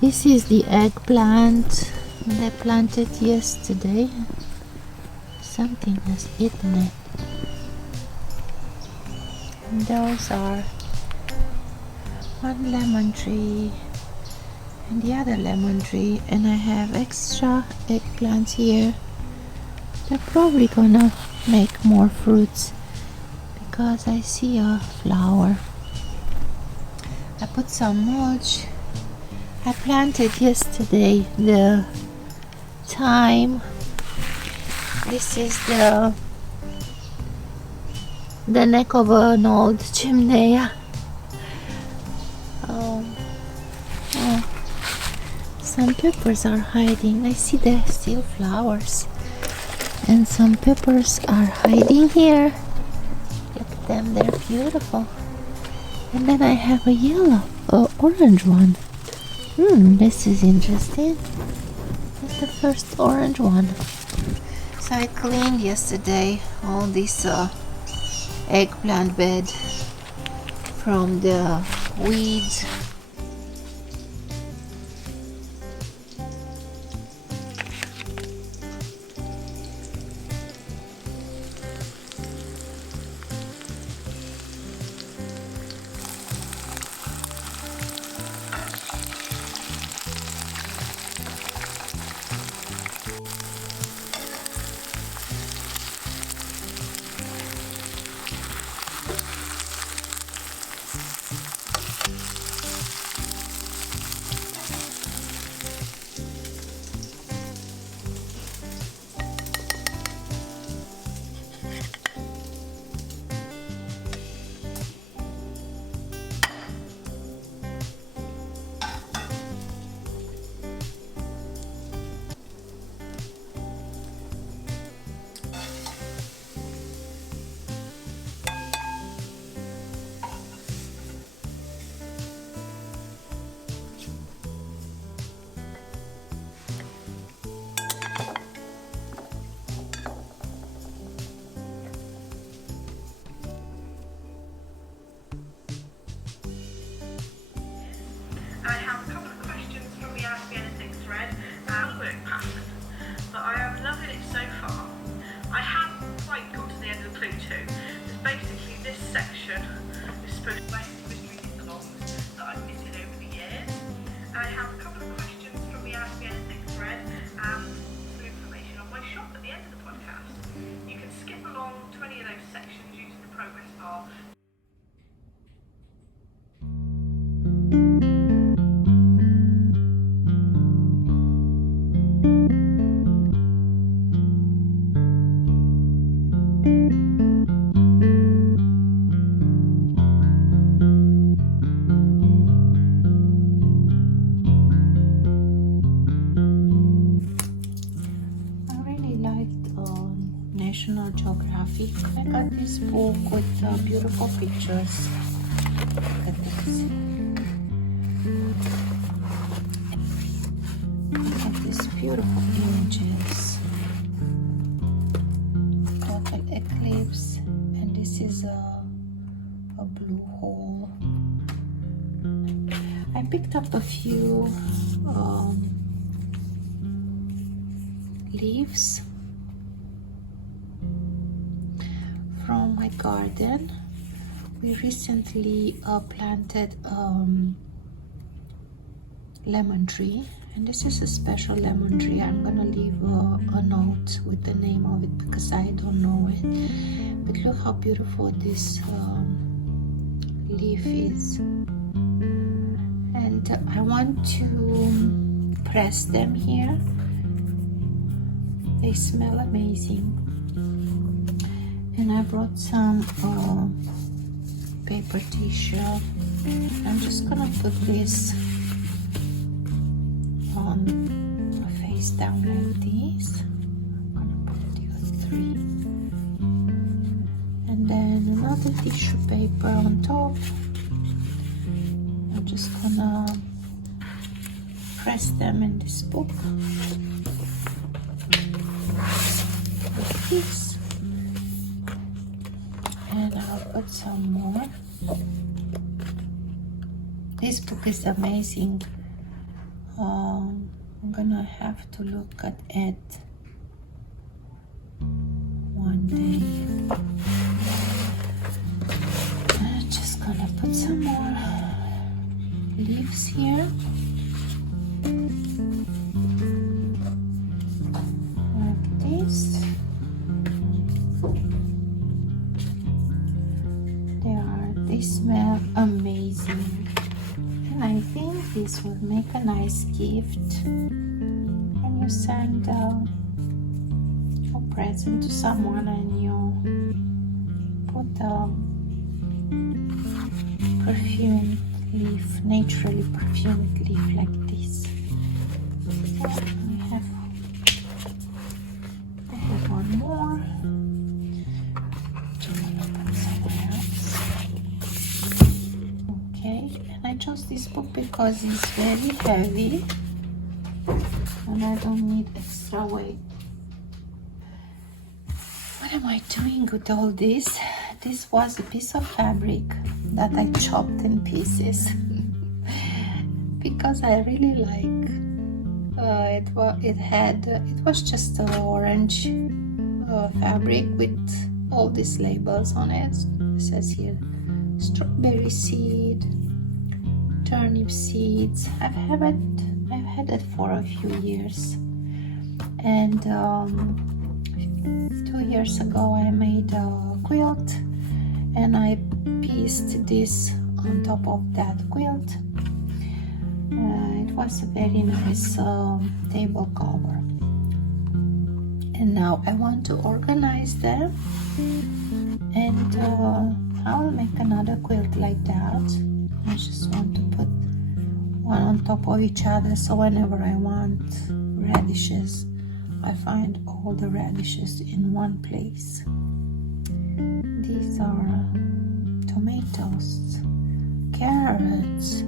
This is the eggplant that I planted yesterday. Something has eaten it. And those are one lemon tree and the other lemon tree, and I have extra eggplants here. They're probably gonna make more fruits because I see a flower. I put some mulch. I planted yesterday the thyme. This is the neck of an old chimney. Some peppers are hiding. I see they're still flowers, and some peppers are hiding here. Look at them, they're beautiful. And then I have a yellow, orange one. This is interesting. It's the first orange one. So I cleaned yesterday all this eggplant bed from the weeds. I got this book with beautiful pictures. Look at this. Look at these beautiful images. Total eclipse, and this is a blue hole. I picked up a few leaves from my garden. We recently planted lemon tree, and this is a special lemon tree. I'm gonna leave a note with the name of it because I don't know it, but look how beautiful this leaf is. And I want to press them here. They smell amazing. And I brought some paper tissue. I'm just gonna put this on face down like this. I'm gonna put you 3. And then another tissue paper on top. I'm just gonna press them in this book like this, and I'll put some more. This book is amazing. I'm gonna have to look at it one day. I'm just gonna put some more leaves here, like this. They smell amazing, and I think this would make a nice gift when you send a present to someone and you put a perfumed leaf, naturally perfumed leaf like this. So I have one more. I chose this book because it's very heavy and I don't need extra weight. What am I doing with all this? This was a piece of fabric that I chopped in pieces because I really like it was just an orange fabric with all these labels on it. It says here strawberry seed, turnip seeds. I've had it for a few years, and 2 years ago I made a quilt and I pieced this on top of that quilt. It was a very nice table cover, and now I want to organize them, and I'll make another quilt like that. I just want to put one on top of each other, so whenever I want radishes, I find all the radishes in one place. These are tomatoes, carrots,